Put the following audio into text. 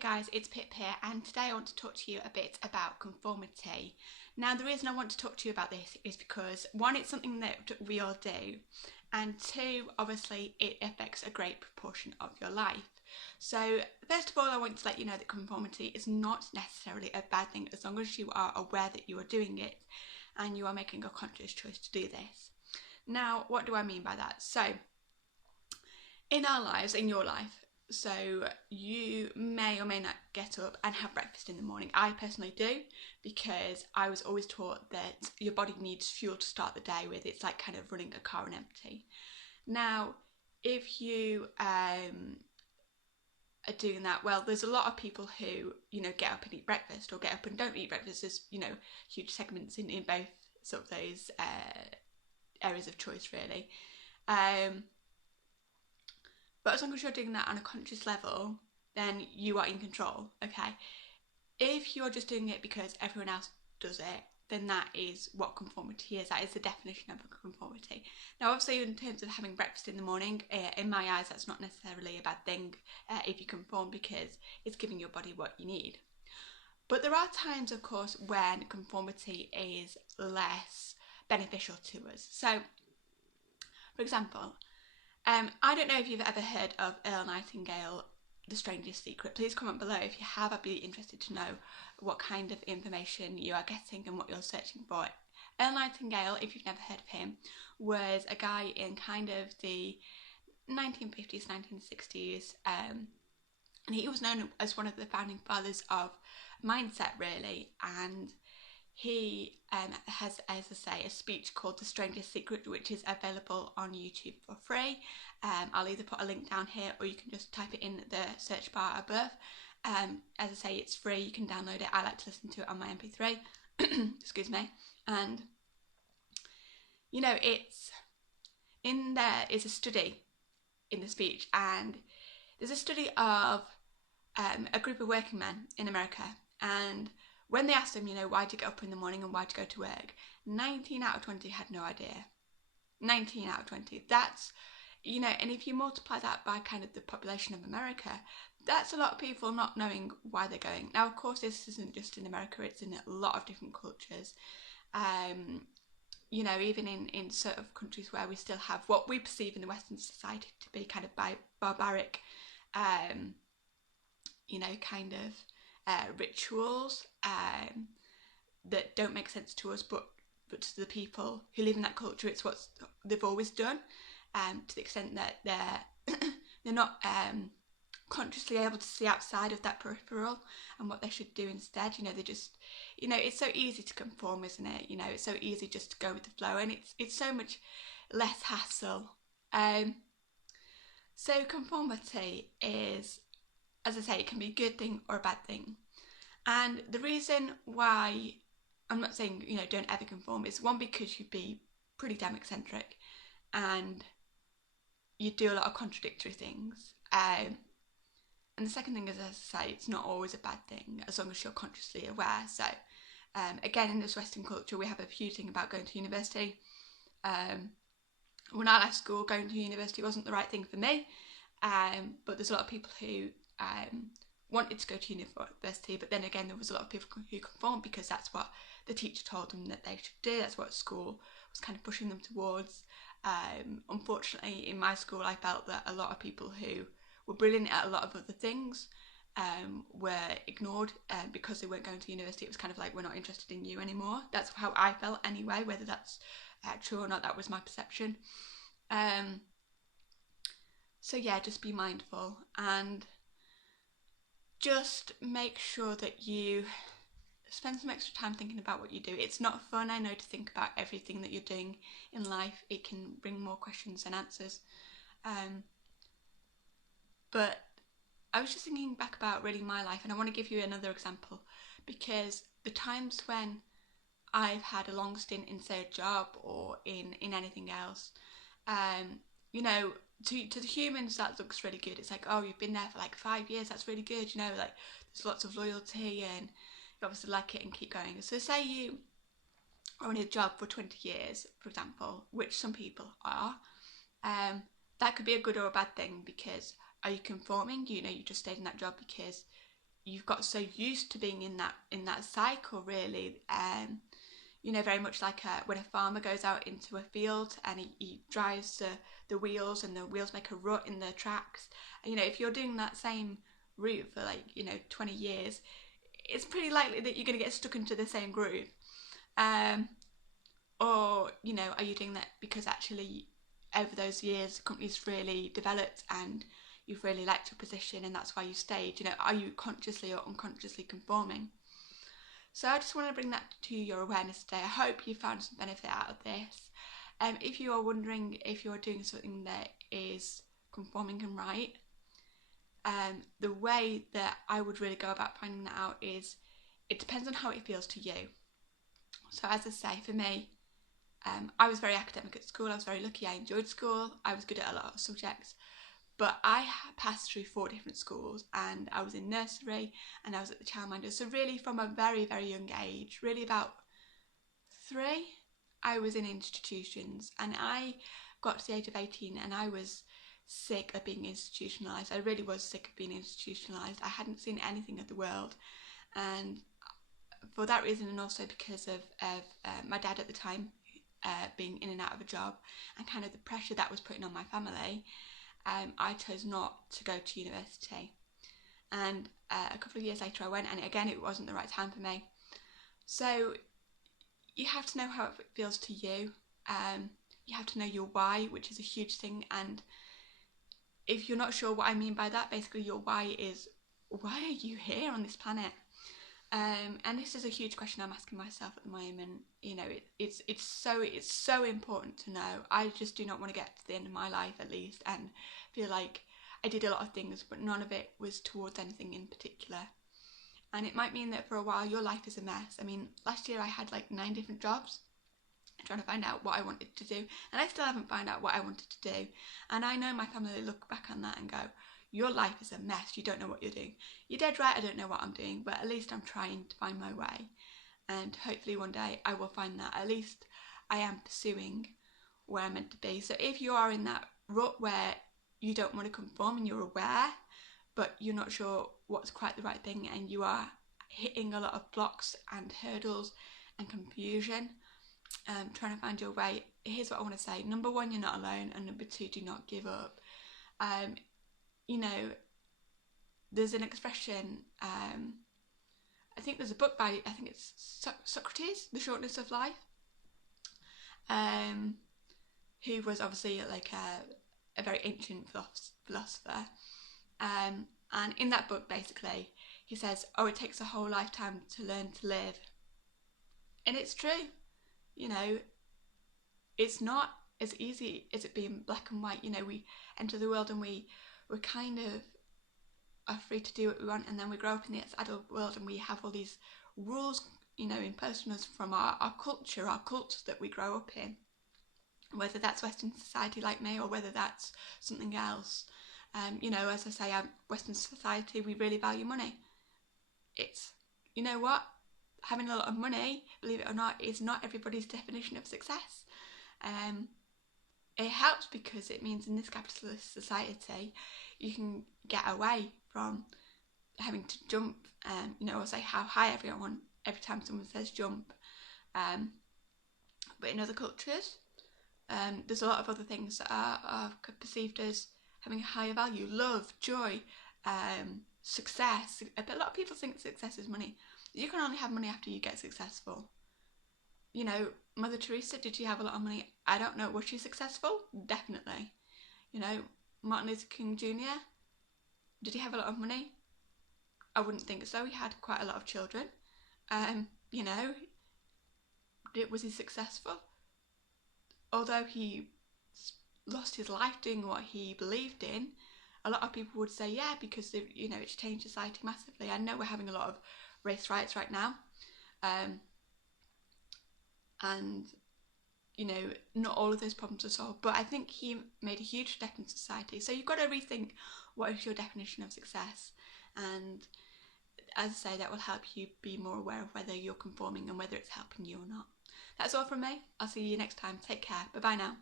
guys, it's Pip here, and today I want to talk to you a bit about conformity. Now, the reason I want to talk to you about this is because, one, it's something that we all do, and two, obviously it affects a great proportion of your life. So first of all, I want to let you know that conformity is not necessarily a bad thing as long as you are aware that you are doing it and you are making a conscious choice to do this. Now, what do I mean by that? So in our lives, in your life, so you may or may not get up and have breakfast in the morning. I personally do, because I was always taught that your body needs fuel to start the day with. It's like kind of running a car on empty. Now, if you are doing that, well, there's a lot of people who, get up and eat breakfast or get up and don't eat breakfast. There's, huge segments in both sort of those areas of choice, really. But as long as you're doing that on a conscious level, then you are in control, okay? If you're just doing it because everyone else does it, then that is what conformity is. That is the definition of conformity. Now, obviously, in terms of having breakfast in the morning, in my eyes, that's not necessarily a bad thing if you conform, because it's giving your body what you need. But there are times, of course, when conformity is less beneficial to us. So, for example, I don't know if you've ever heard of Earl Nightingale-The Strangest Secret. Please comment below if you have. I'd be interested to know what kind of information you are getting and what you're searching for. Earl Nightingale, if you've never heard of him, was a guy in kind of the 1950s, 1960s, and he was known as one of the founding fathers of mindset, really, and he has, as I say, a speech called The Strangest Secret, which is available on YouTube for free. I'll either put a link down here, or you can just type it in the search bar above. As I say, it's free, you can download it. I like to listen to it on my MP3. Excuse me. And, it's in there is a study in the speech, and there's a study of a group of working men in America, and when they asked them, why do you get up in the morning and why do you go to work, 19 out of 20 had no idea. 19 out of 20. That's, and if you multiply that by kind of the population of America, that's a lot of people not knowing why they're going. Now, of course, this isn't just in America, it's in a lot of different cultures. Even in sort of countries where we still have what we perceive in the Western society to be kind of barbaric, rituals that don't make sense to us, but to the people who live in that culture, it's what they've always done, to the extent that they're not consciously able to see outside of that peripheral and what they should do instead. They just, it's so easy to conform, isn't it? It's so easy just to go with the flow, and it's so much less hassle. So conformity is, as I say, it can be a good thing or a bad thing. And the reason why I'm not saying, don't ever conform is, one, because you'd be pretty damn eccentric and you do a lot of contradictory things. And the second thing is, as I say, it's not always a bad thing as long as you're consciously aware. So again, in this Western culture, we have a huge thing about going to university. When I left school, going to university wasn't the right thing for me. But there's a lot of people who wanted to go to university, but then again, there was a lot of people who conformed because that's what the teacher told them that they should do. That's what school was kind of pushing them towards. Unfortunately, in my school, I felt that a lot of people who were brilliant at a lot of other things were ignored because they weren't going to university. It was kind of like, we're not interested in you anymore. That's how I felt anyway. Whether that's true or not, that was my perception. So yeah, just be mindful and just make sure that you spend some extra time thinking about what you do. It's not fun, I know, to think about everything that you're doing in life. It can bring more questions than answers. But I was just thinking back about really my life, and I want to give you another example, because the times when I've had a long stint in, say, a job or in anything else, to the humans that looks really good. It's like, oh, you've been there for like 5 years, that's really good, like there's lots of loyalty and you obviously like it and keep going. So say you are in a job for 20 years, for example, which some people are, that could be a good or a bad thing, because are you conforming? You just stayed in that job because you've got so used to being in that cycle, really. You know, very much like when a farmer goes out into a field and he drives the wheels, and the wheels make a rut in the tracks. And, you know, if you're doing that same route for, like, you know, 20 years, it's pretty likely that you're going to get stuck into the same groove. Or, you know, are you doing that because actually over those years the company's really developed and you've really liked your position and that's why you stayed? You know, are you consciously or unconsciously conforming? So I just want to bring that to your awareness today. I hope you found some benefit out of this. If you are wondering if you're doing something that is conforming and right, the way that I would really go about finding that out is it depends on how it feels to you. So as I say, for me, I was very academic at school. I was very lucky. I enjoyed school. I was good at a lot of subjects. But I passed through 4 different schools, and I was in nursery and I was at the childminder. So really from a very, very young age, really about 3, I was in institutions, and I got to the age of 18 and I was sick of being institutionalised. I really was sick of being institutionalised. I hadn't seen anything of the world, and for that reason, and also because of my dad at the time being in and out of a job and kind of the pressure that was putting on my family, I chose not to go to university. And a couple of years later I went, and again it wasn't the right time for me. So you have to know how it feels to you. You have to know your why, which is a huge thing. And if you're not sure what I mean by that, basically your why is, why are you here on this planet? And this is a huge question I'm asking myself at the moment. You know, it's so important to know. I just do not want to get to the end of my life, at least, and feel like I did a lot of things, but none of it was towards anything in particular. And it might mean that for a while your life is a mess. I mean, last year I had like 9 different jobs, trying to find out what I wanted to do, and I still haven't found out what I wanted to do. And I know my family look back on that and go, your life is a mess, you don't know what you're doing. You're dead right, I don't know what I'm doing, but at least I'm trying to find my way. And hopefully one day I will find that. At least I am pursuing where I'm meant to be. So if you are in that rut where you don't want to conform and you're aware, but you're not sure what's quite the right thing, and you are hitting a lot of blocks and hurdles and confusion, trying to find your way, here's what I want to say. Number 1, you're not alone, and number 2, do not give up. You know, there's an expression, I think there's a book by, I think it's Socrates, The Shortness of Life, who was obviously like a very ancient philosopher. And in that book, basically, he says, oh, it takes a whole lifetime to learn to live. And it's true. You know, it's not as easy as it being black and white. You know, we enter the world and we're kind of are free to do what we want, and then we grow up in the adult world and we have all these rules, you know, imposed on us from our culture, our culture that we grow up in, whether that's Western society like me or whether that's something else. You know, as I say, Western society, we really value money. It's, you know what, having a lot of money, believe it or not, is not everybody's definition of success. It helps because it means in this capitalist society you can get away from having to jump, you know, or say how high every time someone says jump. But in other cultures, there's a lot of other things that are perceived as having a higher value: love, joy, success. A lot of people think success is money. You can only have money after you get successful. You know, Mother Teresa, did she have a lot of money? I don't know. Was she successful? Definitely. You know, Martin Luther King Jr., did he have a lot of money? I wouldn't think so. He had quite a lot of children. You know, was he successful? Although he lost his life doing what he believed in, a lot of people would say, yeah, because, you know, it's changed society massively. I know we're having a lot of race riots right now. And, you know, not all of those problems are solved, but I think he made a huge step in society. So you've got to rethink what is your definition of success. And as I say, that will help you be more aware of whether you're conforming and whether it's helping you or not. That's all from me. I'll see you next time. Take care. Bye bye now.